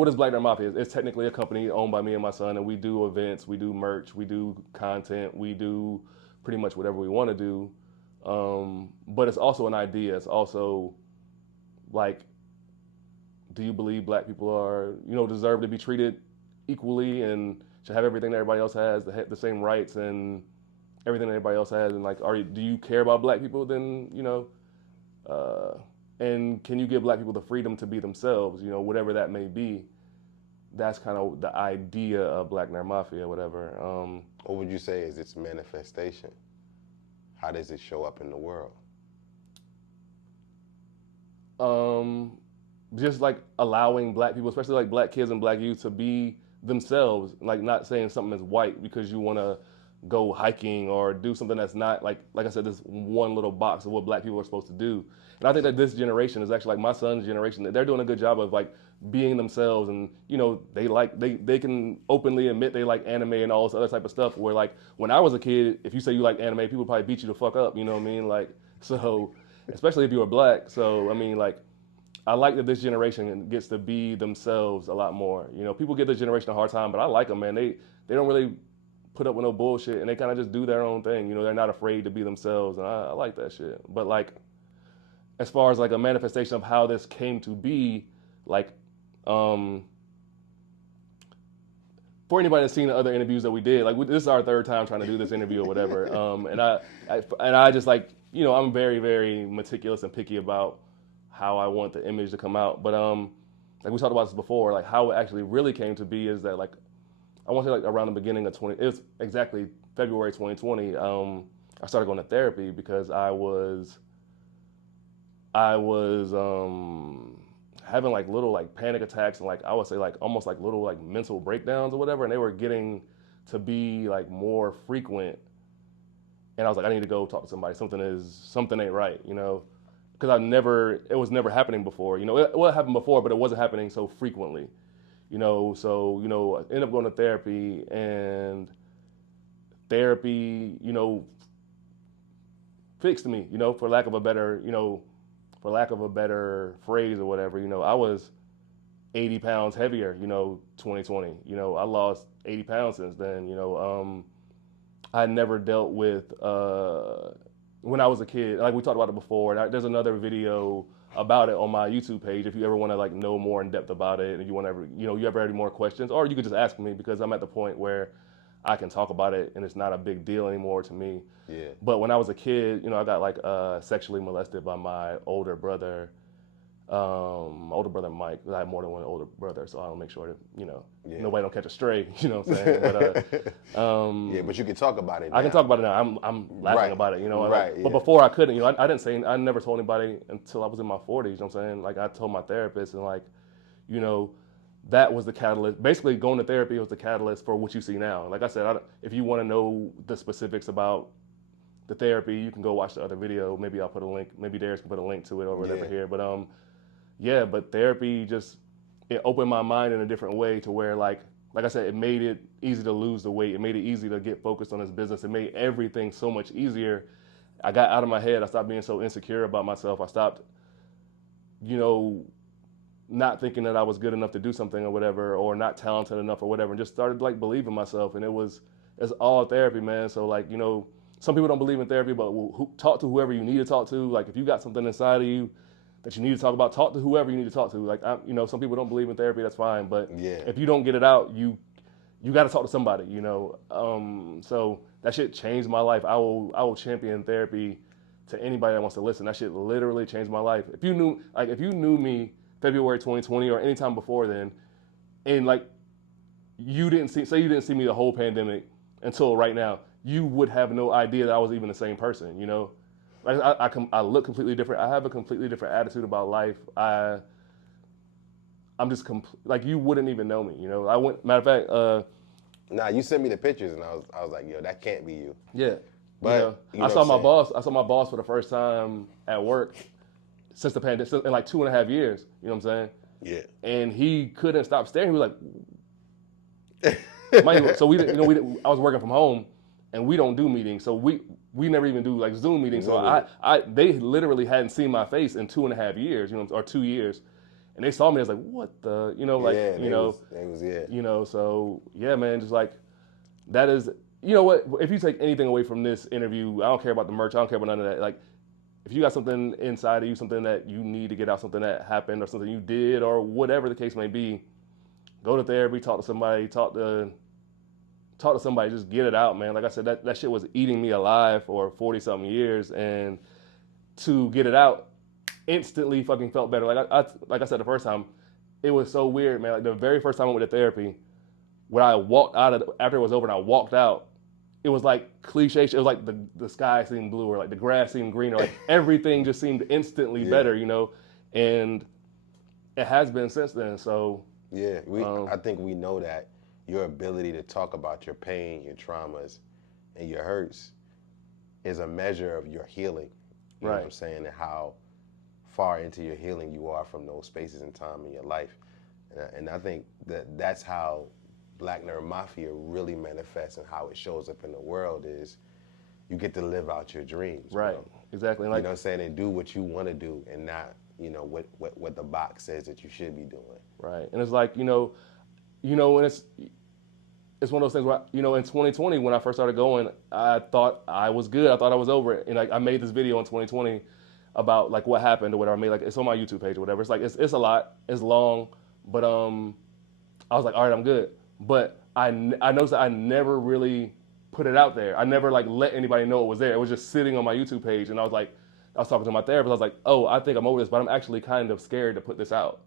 what is Black Nerd Mafia? It's technically a company owned by me and my son, and we do events, we do merch, we do content, we do pretty much whatever we want to do. But it's also an idea. It's also like, do you believe Black people are, deserve to be treated equally and should have everything that everybody else has, the same rights and everything that everybody else has, and like, do you care about Black people? Then and can you give Black people the freedom to be themselves? Whatever that may be. That's kind of the idea of Black Nerd Mafia, whatever. What would you say is its manifestation? How does it show up in the world? Just like allowing Black people, especially like Black kids and Black youth, to be themselves. Like not saying something is white because you want to go hiking or do something that's not like I said, this one little box of what Black people are supposed to do. And I think that this generation is actually like my son's generation, that they're doing a good job of like being themselves, and they can openly admit they like anime and all this other type of stuff, where like when I was a kid, if you say you like anime, people probably beat you the fuck up, you know what I mean? Like, so especially if you were Black. So I mean, like, I like that this generation gets to be themselves a lot more. People give this generation a hard time, but I like them, man. They don't really put up with no bullshit, and they kind of just do their own thing. They're not afraid to be themselves, and I like that shit. But like, as far as like a manifestation of how this came to be, like, for anybody that's seen the other interviews that we did, like this is our third time trying to do this interview or whatever. And I just like, I'm very, very meticulous and picky about how I want the image to come out. But like we talked about this before, like how it actually really came to be is that like, I want to say like around the beginning of it was exactly February 2020. I started going to therapy because I was having like little like panic attacks and like I would say like almost like little like mental breakdowns or whatever, and they were getting to be like more frequent. And I was like, I need to go talk to somebody. Something ain't right, because it was never happening before. It happened before, but it wasn't happening so frequently. So I ended up going to therapy, and therapy, fixed me, for lack of a better phrase or whatever. I was 80 pounds heavier, 2020. I lost 80 pounds since then. I never dealt with, when I was a kid, like we talked about it before, and there's another video about it on my YouTube page if you ever want to like know more in depth about it, and if you want to ever, you ever have any more questions, or you could just ask me, because I'm at the point where I can talk about it and it's not a big deal anymore to me. Yeah. But when I was a kid, I got like sexually molested by my older brother. Mike. I have more than one older brother, so I don't make sure that nobody don't catch a stray. You know what I'm saying? But yeah, but you can talk about it now. I can talk about it now. I'm laughing about it. Right. But before I couldn't. I never told anybody until I was in my 40s. You know what I'm saying? Like I told my therapist, and like, that was the catalyst. Basically, going to therapy was the catalyst for what you see now. Like I said, if you want to know the specifics about the therapy, you can go watch the other video. Maybe I'll put a link. Maybe Darius can put a link to it or whatever here. But but therapy it opened my mind in a different way, to where like I said, it made it easy to lose the weight. It made it easy to get focused on this business. It made everything so much easier. I got out of my head. I stopped being so insecure about myself. I stopped, not thinking that I was good enough to do something or whatever, or not talented enough or whatever, and just started like believing myself. And it's all therapy, man. So like, some people don't believe in therapy, but talk to whoever you need to talk to. Like if you got something inside of you that you need to talk about, talk to whoever you need to talk to. Like, some people don't believe in therapy, that's fine. But if you don't get it out, you got to talk to somebody, So that shit changed my life. I will champion therapy to anybody that wants to listen. That shit literally changed my life. If you knew me February 2020 or anytime before then, and like you didn't see me the whole pandemic until right now, you would have no idea that I was even the same person, Like I look completely different. I have a completely different attitude about life. I'm just like, you wouldn't even know me. Matter of fact. Nah, you sent me the pictures, and I was like, yo, that can't be you. Yeah. But I saw my boss. I saw my boss for the first time at work since the pandemic, in like 2.5 years. You know what I'm saying? Yeah. And he couldn't stop staring. He was like, so I was working from home, and we don't do meetings, so we never even do like Zoom meetings. So they literally hadn't seen my face in 2.5 years, or 2 years. and they saw me. I was like, what the, like, Yeah, yeah. So yeah, man, just like that is, you know what? If you take anything away from this interview, I don't care about the merch. I don't care about none of that. Like, if you got something inside of you, something that you need to get out, something that happened or something you did or whatever the case may be, go to therapy, talk to somebody, talk to somebody, just get it out, man. Like I said, that shit was eating me alive for 40 something years, and to get it out, instantly fucking felt better. Like I said the first time, it was so weird, man. Like the very first time I went to therapy, when I walked out of after it was over and I walked out, it was like cliche. It was like the sky seemed blue, or like the grass seemed greener. Like everything just seemed instantly better, and it has been since then. So yeah, I think we know that your ability to talk about your pain, your traumas, and your hurts is a measure of your healing. You know what I'm saying? And how far into your healing you are from those spaces and time in your life. And I think that's how Black Nerd Mafia really manifests, and how it shows up in the world is you get to live out your dreams. Right, bro. Exactly. Like, you know what I'm saying? And do what you want to do, and not, what the box says that you should be doing. Right. And it's like, and it's one of those things where, in 2020, when I first started going, I thought I was good. I thought I was over it. And like, I made this video in 2020 about like what happened or whatever. I made like, it's on my YouTube page or whatever. It's like, it's a lot, it's long, but I was like, all right, I'm good. But I noticed that I never really put it out there. I never like let anybody know it was there. It was just sitting on my YouTube page. And I was talking to my therapist. I was like, oh, I think I'm over this, but I'm actually kind of scared to put this out,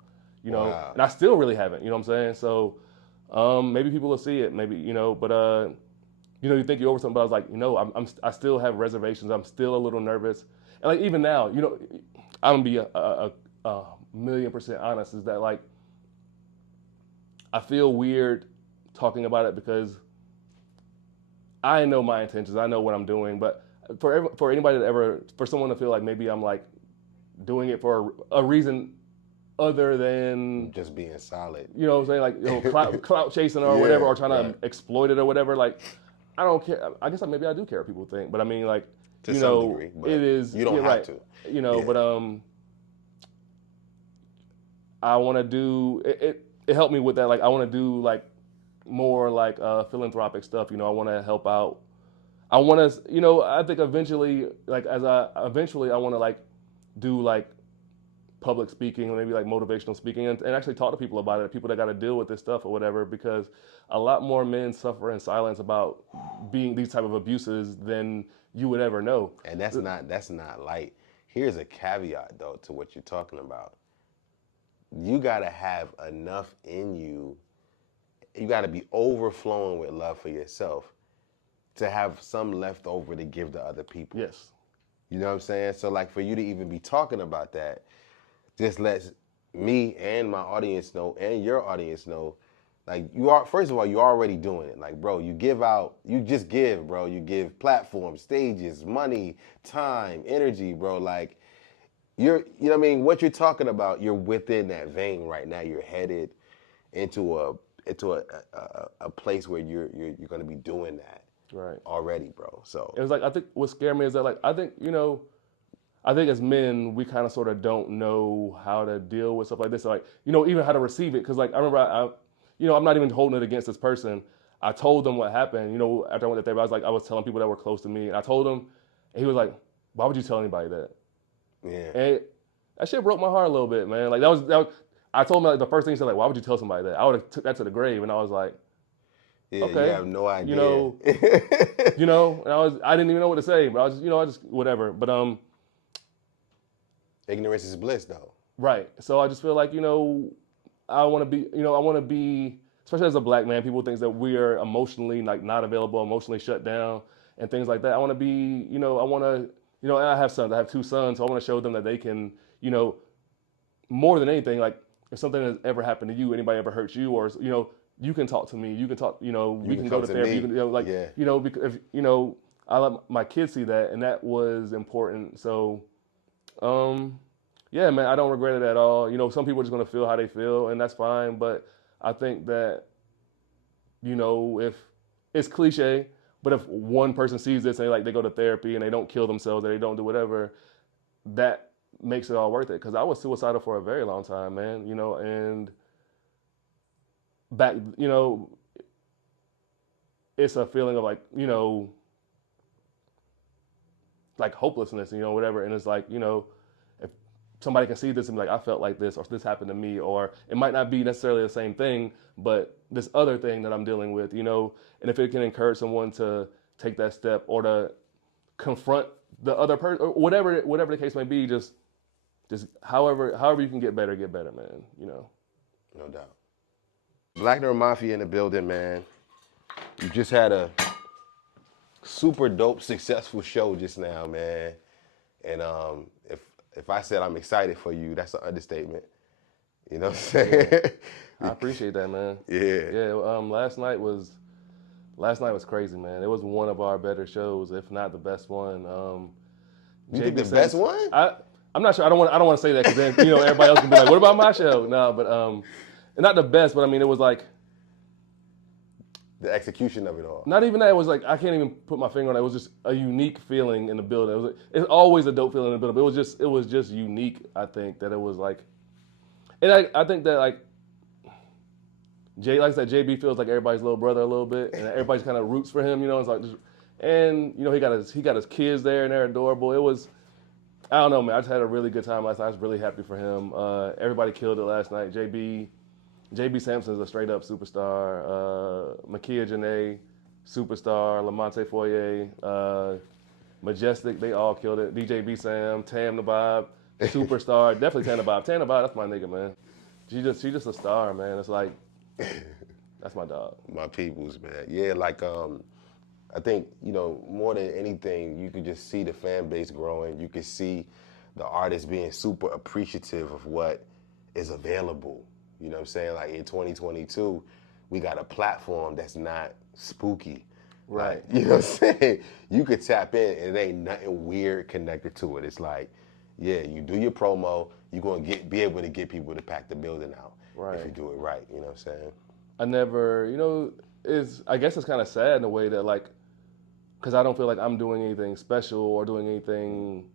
Wow. And I still really haven't, you know what I'm saying? So maybe people will see it, maybe, but you think you're over something, but I was like, I still have reservations. I'm still a little nervous. And like, even now, I'm gonna be a million% honest, is that like, I feel weird talking about it because I know my intentions. I know what I'm doing, but for anybody for someone to feel like maybe I'm like doing it for a reason other than just being solid, you know what I'm saying, like clout chasing or whatever, or trying to exploit it or whatever, like I don't care. I guess maybe I do care what people think, but I mean, like, to some degree, but it is, you don't have to, but I want to do it. It helped me with that. Like, I want to do like more like philanthropic stuff. I want to help out. I want to, I think eventually, like I want to like do like public speaking, or maybe like motivational speaking, and actually talk to people about it, people that got to deal with this stuff or whatever, because a lot more men suffer in silence about being these type of abuses than you would ever know. And that's not light. Here's a caveat though to what you're talking about. You gotta have enough in you. You gotta be overflowing with love for yourself to have some left over to give to other people. Yes. You know what I'm saying? So like, for you to even be talking about that, just lets me and my audience know, and your audience know, like, first of all, you're already doing it. Like, bro, you just give, bro. You give platforms, stages, money, time, energy, bro. Like, you know what I mean? What you're talking about, you're within that vein right now. You're headed into a place where you're going to be doing that already, bro. So it was like, I think what scared me is that, like, I think as men, we kind of sort of don't know how to deal with stuff like this. Like, even how to receive it. Because, like, I remember, I'm not even holding it against this person. I told them what happened. After I went to therapy, I was telling people that were close to me. And I told him, and he was like, why would you tell anybody that? Yeah. And that shit broke my heart a little bit, man. Like, that was I told him, like, the first thing he said, like, why would you tell somebody that? I would have took that to the grave. And I was like, yeah, okay. You have no idea. And I didn't even know what to say. But I just whatever. But, ignorance is bliss, though. Right. So I just feel like, I want to be, especially as a black man, people think that we are emotionally, like, not available, emotionally shut down and things like that. I want to be, and I have sons. I have 2 sons, so I want to show them that they can, more than anything, like, if something has ever happened to you, anybody ever hurt you, or, you can talk to me. You can talk, we can go to therapy. You can, because if, I let my kids see that, and that was important. So, yeah, man, I don't regret it at all. Some people are just going to feel how they feel, and that's fine. But I think that, if it's cliche, but if one person sees this and they go to therapy and they don't kill themselves or they don't do whatever, that makes it all worth it. Because I was suicidal for a very long time, man. You know, and back, you know, it's a feeling of like, you know, like hopelessness, you know, whatever. And it's like, you know, if somebody can see this and be like, I felt like this, or this happened to me, or it might not be necessarily the same thing, but this other thing that I'm dealing with, you know, and if it can encourage someone to take that step or to confront the other person, or whatever the case may be, just however you can get better, man, you know. No doubt. Black Nerd Mafia in the building, man. You just had a super dope, successful show just now, man. And if I said I'm excited for you, that's an understatement. You know what I'm saying? Yeah. I appreciate that, man. Yeah. Yeah. Last night was crazy, man. It was one of our better shows, if not the best one. You think the best one? I'm not sure. I don't want to say that because then, you know, everybody else can be like, "What about my show?" No, but not the best, but I mean, it was like the execution of it all. not even that. It was like I can't even put my finger on it. It was just a unique feeling in the building. It's always a dope feeling in the building, but it was just unique. I think that it was like, and I think that like like I said, JB feels like everybody's little brother a little bit, and everybody's kind of roots for him. You know, it's like, and you know, he got his kids there, and they're adorable. It was. I don't know, man. I just had a really good time last night. I was really happy for him. Everybody killed it last night. JB Sampson's a straight up superstar. Makia Janae, superstar. Lamonte Foyer, Majestic, they all killed it. DJ B Sam, Tam the Bob, superstar. Definitely Tam the Bob. Tam the Bob, that's my nigga, man. She just a star, man. It's like, that's my dog. My peoples, man. Yeah, like I think, you know, more than anything, you could just see the fan base growing. You could see the artists being super appreciative of what is available. You know what I'm saying? Like in 2022, we got a platform that's not spooky. Right. Like, you know what I'm saying? You could tap in and it ain't nothing weird connected to it. It's like, yeah, you do your promo, you're going to be able to get people to pack the building out. Right. If you do it right, you know what I'm saying? I never, you know, I guess it's kind of sad in a way that like, because I don't feel like I'm doing anything special or doing anything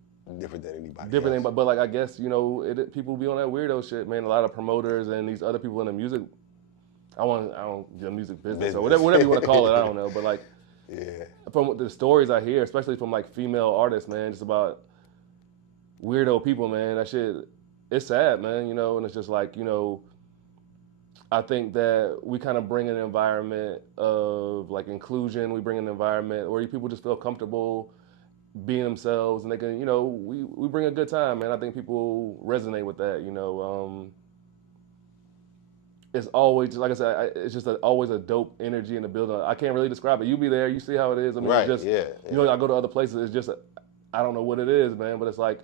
different than anybody different. else. But like I guess, you know, people be on that weirdo shit, man. A lot of promoters and these other people in the music, the music business or whatever you want to call it. I don't know, but like, yeah. From the stories I hear, especially from like female artists, man, just about weirdo people, man. That shit, it's sad, man. You know, and it's just like, you know, I think that we kind of bring an environment of like inclusion. We bring an environment where people just feel comfortable being themselves, and they can, you know, we bring a good time, man. I think people resonate with that, you know. It's always, like I said, it's just always a dope energy in the building. I can't really describe it. You be there, you see how it is. I mean, right, it's just, yeah. You know, I go to other places, it's just, I don't know what it is, man, but it's like,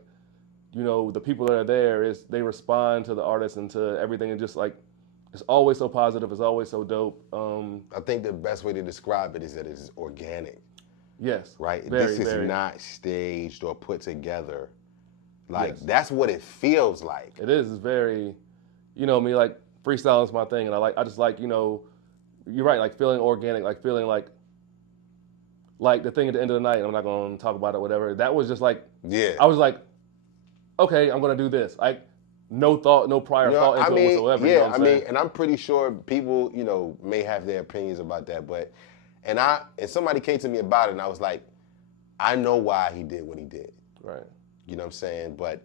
you know, the people that are there, they respond to the artists and to everything, and just like, it's always so positive. It's always so dope. I think the best way to describe it is that it's organic. Yes. Right? Very, this is very. not staged or put together. Like, Yes. That's what it feels like. It is. It's very, you know, me, like, freestyling is my thing. And I just like, you know, you're right, like feeling organic, like feeling like the thing at the end of the night, I'm not going to talk about it, whatever. That was just like, Yeah. I was like, okay, I'm going to do this. Like, no prior thought into it whatsoever. Yeah, you know what I'm saying? and I'm pretty sure people, you know, may have their opinions about that, but, and somebody came to me about it, and I was like, I know why he did what he did. Right. You know what I'm saying? But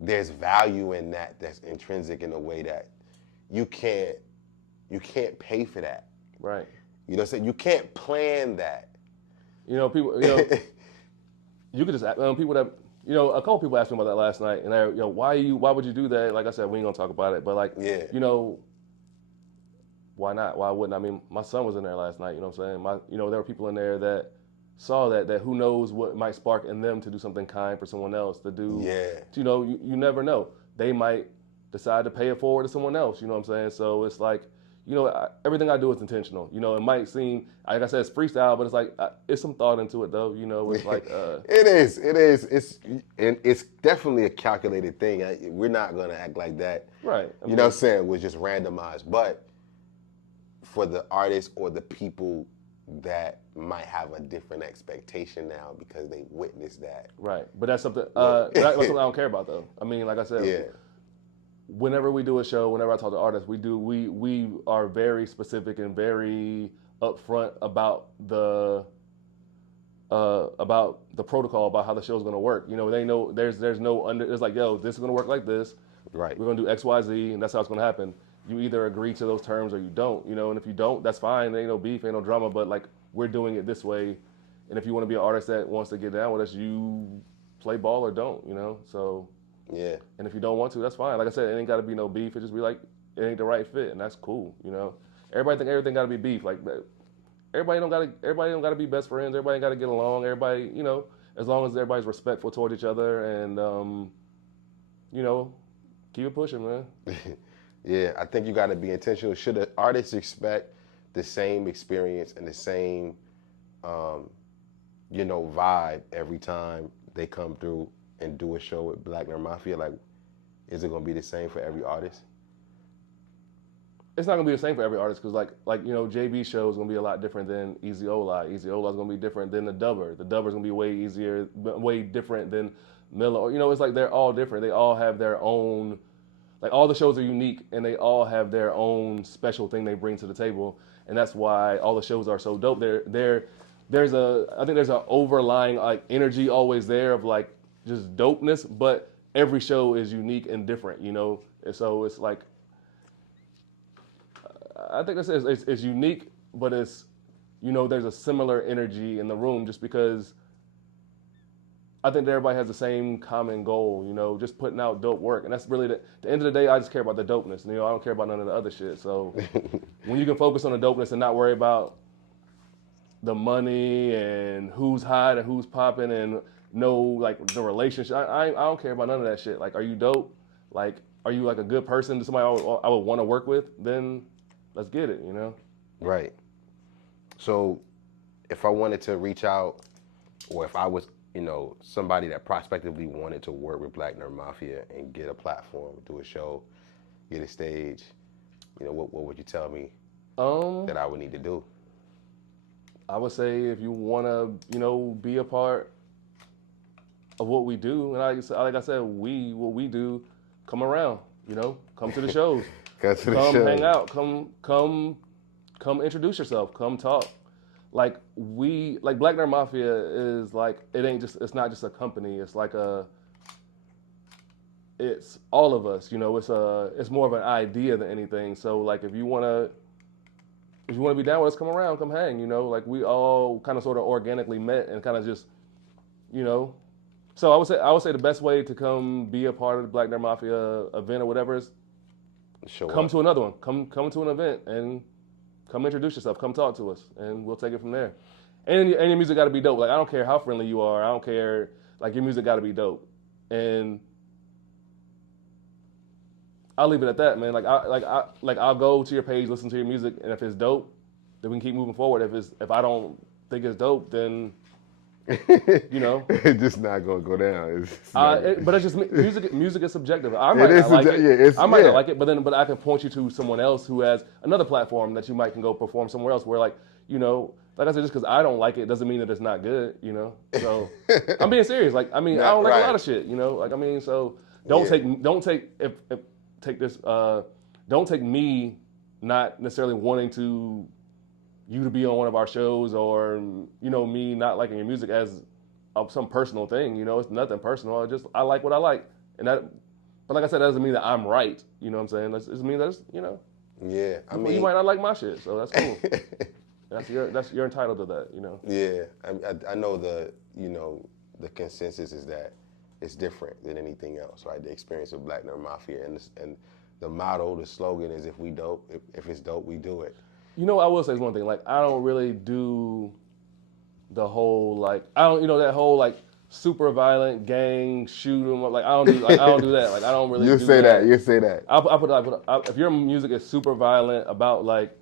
there's value in that that's intrinsic in a way that you can't pay for that. Right. You know what I'm saying? You can't plan that. You know, people, you know, you could just, people that, you know, a couple people asked me about that last night, and you know, why would you do that? Like I said, we ain't gonna talk about it, but like, yeah. You know, why not? Why wouldn't? I mean, my son was in there last night. You know what I'm saying? You know, there were people in there that saw that who knows what might spark in them to do something kind for someone else, to do. Yeah. You know, you never know. They might decide to pay it forward to someone else. You know what I'm saying? So it's like, you know, everything I do is intentional. You know, it might seem, like I said, it's freestyle, but it's like, it's some thought into it, though. You know, it's like... It is. It's definitely a calculated thing. We're not going to act like that. Right. You know what I'm saying? Was just randomized. But for the artists or the people that might have a different expectation now because they witnessed that. Right, but that's something. That's something I don't care about though. I mean, like I said, Yeah. whenever we do a show, whenever I talk to artists, we are very specific and very upfront about the protocol, about how the show's gonna work. You know, they know there's like, yo, this is gonna work like this. Right. We're gonna do X, Y, Z, and that's how it's gonna happen. You either agree to those terms or you don't. You know, and if you don't, that's fine. There ain't no beef, ain't no drama. But like, we're doing it this way, and if you want to be an artist that wants to get down with us, you play ball or don't. You know, so. Yeah. And if you don't want to, that's fine. Like I said, it ain't got to be no beef. It just be like, it ain't the right fit, and that's cool. You know, everybody think everything got to be beef. Like, everybody don't got to be best friends. Everybody got to get along. Everybody, you know, as long as everybody's respectful towards each other, and you know, keep it pushing, man. Yeah, I think you got to be intentional. Should an artist expect the same experience and the same, you know, vibe every time they come through and do a show with Black Nerd Mafia? Like, is it gonna be the same for every artist? It's not gonna be the same for every artist because, like you know, JB's show is gonna be a lot different than Easy Ola. Easy Ola is gonna be different than the Dubber. The Dubber's gonna be way different than Miller. Or, you know, it's like they're all different. They all have their own. Like, all the shows are unique, and they all have their own special thing they bring to the table, and that's why all the shows are so dope. I think there's an overlying like energy always there of like just dopeness, but every show is unique and different, you know. And so it's like, I think it's unique, but it's, you know, there's a similar energy in the room just because I think that everybody has the same common goal, you know, just putting out dope work. And that's really the end of the day, I just care about the dopeness. You know, I don't care about none of the other shit. So when you can focus on the dopeness and not worry about the money and who's hot and who's popping and like the relationship, I don't care about none of that shit. Like, are you dope? Like, are you like a good person to somebody I would want to work with? Then let's get it, you know? Right. So if I wanted to reach out, or if I was, you know, somebody that prospectively wanted to work with Black Nerd Mafia and get a platform, do a show, get a stage, you know, what would you tell me that I would need to do? I would say if you want to, you know, be a part of what we do, and like I said, what we do, come around, you know, come to the shows, come hang out, come introduce yourself, come talk. Like Black Nerd Mafia is like, it's not just a company, it's like it's all of us, you know, it's more of an idea than anything. So like, if you want to be down with us, come around, come hang, you know, like we all kind of sort of organically met and kind of just, you know. So I would say the best way to come be a part of the Black Nerd Mafia event or whatever is come to another one. Come to an event and come introduce yourself. Come talk to us, and we'll take it from there. And your music got to be dope. Like, I don't care how friendly you are. I don't care. Like, your music got to be dope. And I'll leave it at that, man. I'll go to your page, listen to your music, and if it's dope, then we can keep moving forward. If I don't think it's dope, then you know, it's just not gonna go down. But it's just music is subjective. I might not like it. I might not like it, but I can point you to someone else who has another platform that you might can go perform somewhere else. Where, like, you know, like I said, just because I don't like it doesn't mean that it's not good. You know, so I'm being serious. Like, I mean, I don't like a lot of shit. You know, like, I mean, so don't take me not necessarily wanting to you to be on one of our shows, or, you know, me not liking your music as some personal thing. You know, it's nothing personal. I like what I like, and that. But like I said, that doesn't mean that I'm right. You know what I'm saying? That just means that it's, you know. Yeah, I mean, you might not like my shit, so that's cool. you're entitled to that. You know. Yeah, I know the consensus is that it's different than anything else, right? The experience of Black Nerd Mafia and the motto, the slogan is if it's dope, we do it. You know, I will say one thing. Like, I don't really do the whole, like, that whole, like, super violent gang shoot 'em up. Like, I don't do that. Like, I don't really. You say that. You say that. If your music is super violent about, like,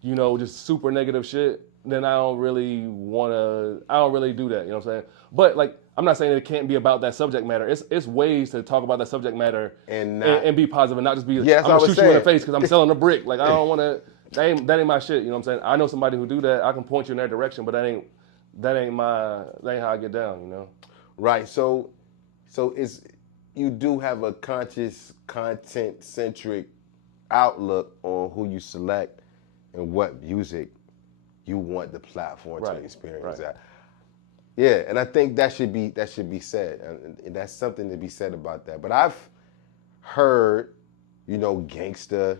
you know, just super negative shit, then I don't really do that. You know what I'm saying? But, like, I'm not saying that it can't be about that subject matter. It's ways to talk about that subject matter and be positive and not just be, I'm gonna shoot you in the face because I'm selling a brick. Like, I don't want to. that ain't my shit. You know what I'm saying? I know somebody who do that. I can point you in that direction, but that ain't how I get down. You know? Right. So it's you do have a conscious content centric outlook on who you select and what music you want the platform to experience that. Yeah, and I think that should be said, and that's something to be said about that. But I've heard, gangsta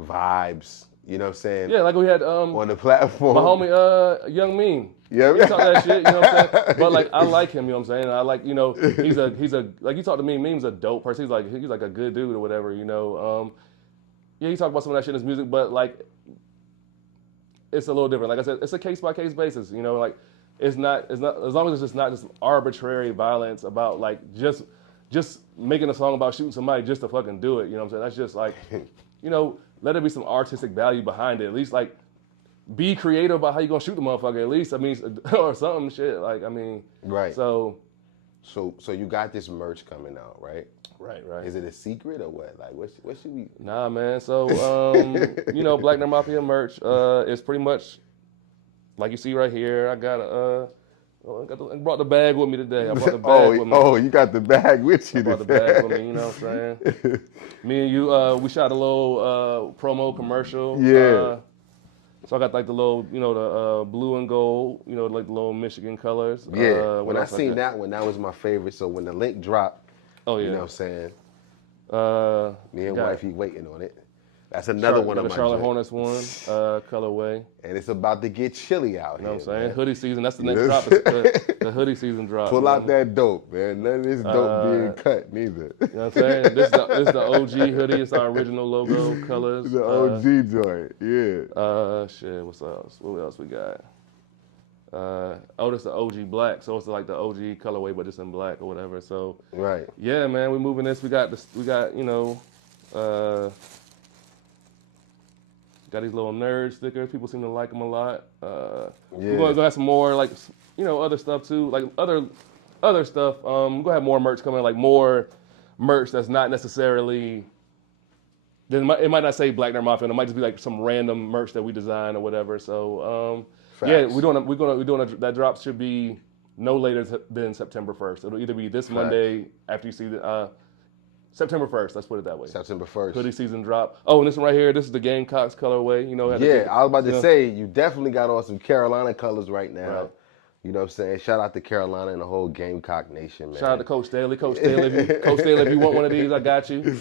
vibes. You know what I'm saying? Yeah, like we had on the platform. My homie Young Mean. Yeah, he talk that shit. You know what I'm saying? But like I like him. You know what I'm saying? I like he's a like you talk to me. Meme's a dope person. He's like a good dude or whatever. Yeah, he talk about some of that shit in his music, but like it's a little different. Like I said, it's a case by case basis. Like it's not as long as it's just not just arbitrary violence about like just making a song about shooting somebody just to fucking do it. You know what I'm saying? That's just like let there be some artistic value behind it. At least like be creative about how you gonna shoot the motherfucker. At least or something shit. Like right. So you got this merch coming out, right? Right. Is it a secret or what? Like what should we? Nah, man. So Black Nerd Mafia merch is pretty much like you see right here. I brought the bag with me today. I brought the bag with me. Oh, you got the bag with you. I brought the bag with me. You know what I'm saying? Me and you, we shot a little promo commercial. Yeah. So I got like the little, the blue and gold, like the little Michigan colors. Yeah. When I seen that one, that was my favorite. So when the link dropped, you know what I'm saying? Me and wifey waiting on it. That's another one of my Charlotte Hornets one, colorway. And it's about to get chilly out here. You know what I'm saying? Man. Hoodie season, that's the next drop. The hoodie season drop. Pull out that dope, man. None of this dope being cut, neither. You know what I'm saying? This is the OG hoodie. It's our original logo colors. The OG joint, yeah. Shit, what's else? What else we got? This is the OG black, so it's like the OG colorway, but it's in black or whatever. So right. Yeah, man, we moving this. We got got these little nerd stickers. People seem to like them a lot. We're gonna have some more like other stuff too, like other stuff. We're gonna have more merch coming, like more merch that's not necessarily. It might not say Black Nerd Mafia. It might just be like some random merch that we design or whatever. So yeah, we're doing that drop should be no later than September 1st. It'll either be this Monday after you see the September 1st. Let's put it that way. September 1st. Hoodie season drop. Oh, and this one right here. This is the Gamecocks colorway. I was about to say you definitely got on some Carolina colors right now. Right. You know what I'm saying? Shout out to Carolina and the whole Gamecock Nation, man. Shout out to Coach Staley. Coach Staley, if you want one of these, I got you.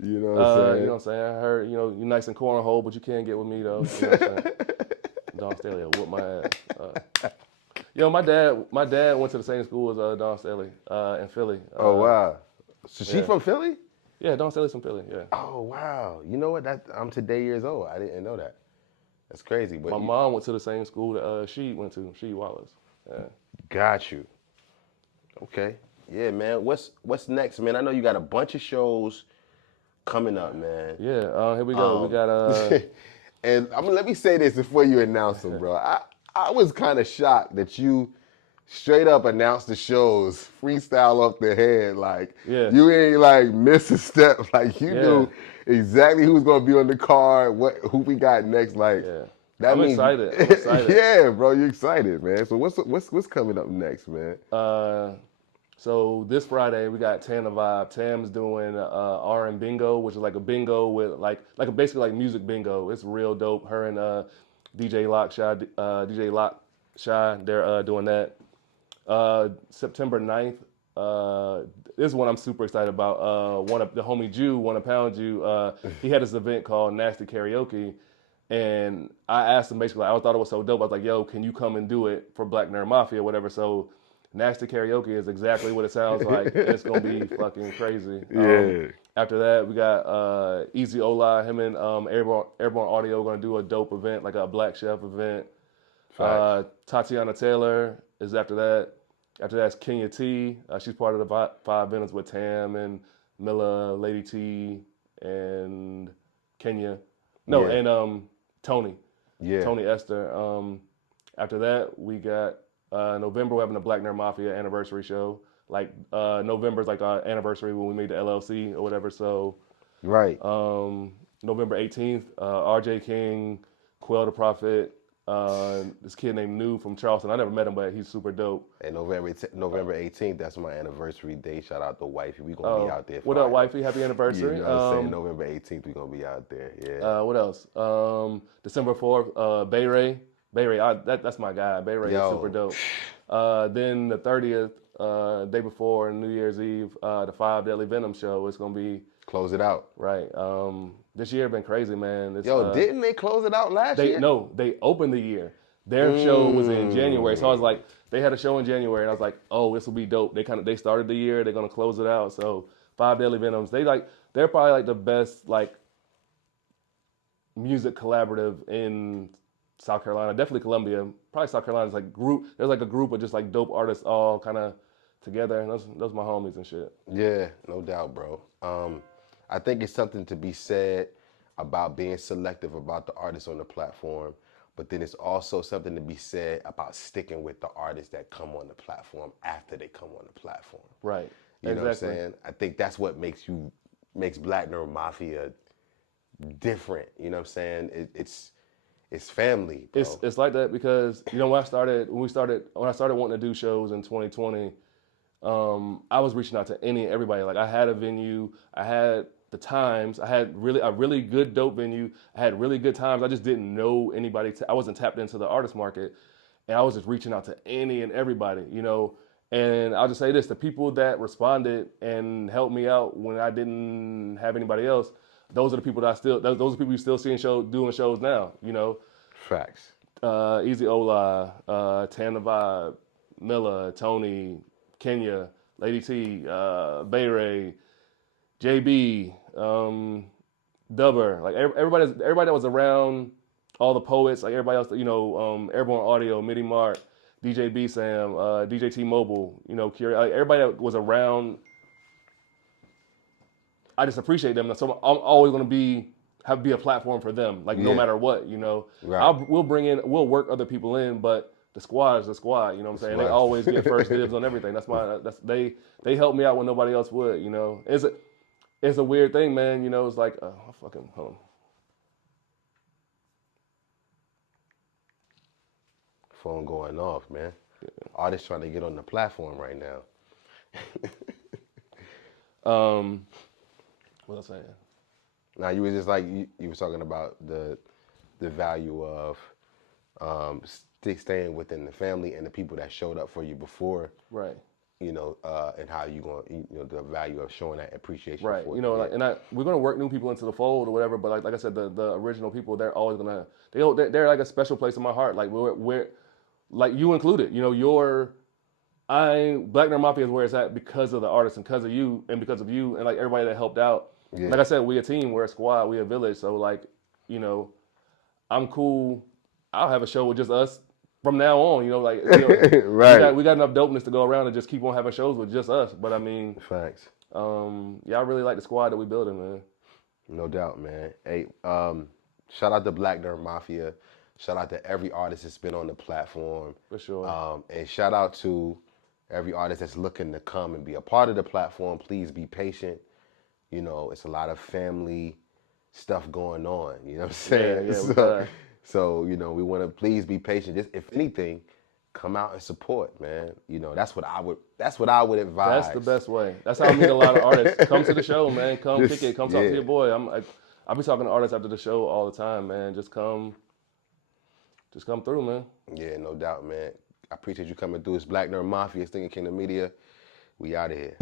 You know what I'm saying? You know what I'm saying? I heard, you're nice and cornhole, but you can't get with me, though. You know what I'm saying? Don Staley will whoop my ass. My dad went to the same school as Don Staley in Philly. Oh, wow. So she from Philly? Yeah, Don Staley's from Philly, yeah. Oh, wow. You know what? I'm today years old. I didn't know that. That's crazy. But my mom went to the same school that she went to, She Wallace. Yeah. Got you. Okay. Yeah, man. What's next, man? I know you got a bunch of shows coming up, man. Yeah, here we go. We got and let me say this before you announce them, bro. I was kind of shocked that you straight up announced the shows freestyle off the head. Like you ain't like miss a step. Like you knew exactly who's gonna be on the card, who we got next. Like I'm excited. Yeah, bro, you excited, man. So what's coming up next, man? So this Friday we got Tam the Vibe. Tam's doing R&B bingo, which is like a bingo with like basically like music bingo. It's real dope. Her and DJ Lockshy, they're doing that. September 9th. This is one I'm super excited about. The homie Jew, Wanna Pound Jew, he had this event called Nasty Karaoke. And I asked him basically, I thought it was so dope. I was like, yo, can you come and do it for Black Nerd Mafia or whatever? So Nasty Karaoke is exactly what it sounds like. And it's going to be fucking crazy. After that, we got Easy Ola, him and Airborne Audio going to do a dope event, like a Black Chef event. Tatiana Taylor is after that. After that's Kenya T. She's part of the Five Minutes with Tam and Milla, Lady T, and Kenya. No, and Tony. Yeah. Tony Esther. After that, we got November, we're having a Black Nerd Mafia anniversary show. Like November's like our anniversary when we made the LLC or whatever. So right. November 18th. RJ King, Quell the Prophet, this kid named New from Charleston. I never met him, but he's super dope. And November 18th, that's my anniversary day. Shout out to Wifey. We gonna be out there. What up, Wifey? Happy anniversary. You know what I'm saying? November 18th, we gonna be out there. Yeah. What else? December 4th, Bay Ray. Bay Ray, that's my guy. Bay Ray is super dope. Then the 30th, day before New Year's Eve, the 5 Deadly Venom show. It's gonna be close it out. Right. This year been crazy, man. Didn't they close it out last year? No, they opened the year. Their show was in January, so I was like, they had a show in January, and I was like, oh, this will be dope. They started the year. They're gonna close it out. So 5 Deadly Venoms. They're probably like the best like music collaborative in South Carolina, definitely Columbia. Probably South Carolina's like group. There's like a group of just like dope artists all kind of together, and those my homies and shit. Yeah, no doubt, bro. I think it's something to be said about being selective about the artists on the platform, but then it's also something to be said about sticking with the artists that come on the platform after they come on the platform. Right. You know what I'm saying? I think that's what makes Black Nerd Mafia different. You know what I'm saying? It's family, bro. It's like that because when I started wanting to do shows in 2020, I was reaching out to everybody. Like I had a venue, I had the times, I had a really good dope venue, I had really good times. I just didn't know anybody. I wasn't tapped into the artist market, and I was just reaching out to any and everybody, And I'll just say this: the people that responded and helped me out when I didn't have anybody else, those are the people those are people you still seeing doing shows now, Facts. Easy Ola, Tana Vibe, Milla, Tony, Kenya, Lady T, Bay Ray, JB, Dubber, like everybody that was around, all the poets, like everybody else, Airborne Audio, Midi Mart, DJ B Sam, DJ T Mobile, like everybody that was around. I just appreciate them. So I'm always gonna be a platform for them, like no matter what, Right. We'll work other people in, but the squad is the squad, you know what I'm saying? They always get first dibs on everything. They help me out when nobody else would, It's a weird thing, man, it's like, fucking home. Phone going off, man. Yeah. Artists trying to get on the platform right now. What else saying? Now you were just like you were talking about the value of staying within the family and the people that showed up for you before, right? And how you going, the value of showing that appreciation, right? For we're gonna work new people into the fold or whatever. But like I said, the original people, they're always gonna they're like a special place in my heart. Like we're like you included. Black Nerd Mafia is where it's at because of the artists and because of you and like everybody that helped out. Yeah. Like I said, we a team, we're a squad, we a village. So like, I'm cool. I'll have a show with just us from now on. Right. We got enough dopeness to go around and just keep on having shows with just us. But I mean, facts. I really like the squad that we building, man. No doubt, man. Hey, shout out to Black Nerd Mafia. Shout out to every artist that's been on the platform. For sure. And shout out to every artist that's looking to come and be a part of the platform. Please be patient. It's a lot of family stuff going on. You know what I'm saying? Yeah, so we want to please be patient. Just if anything, come out and support, man. That's what I would advise. That's the best way. That's how I meet a lot of artists. Come to the show, man. Come kick it. Come talk to your boy. I'll be talking to artists after the show all the time, man. Just come through, man. Yeah, no doubt, man. I appreciate you coming through. It's Black Nerd Mafia, Stinking Kingdom Media. We out of here.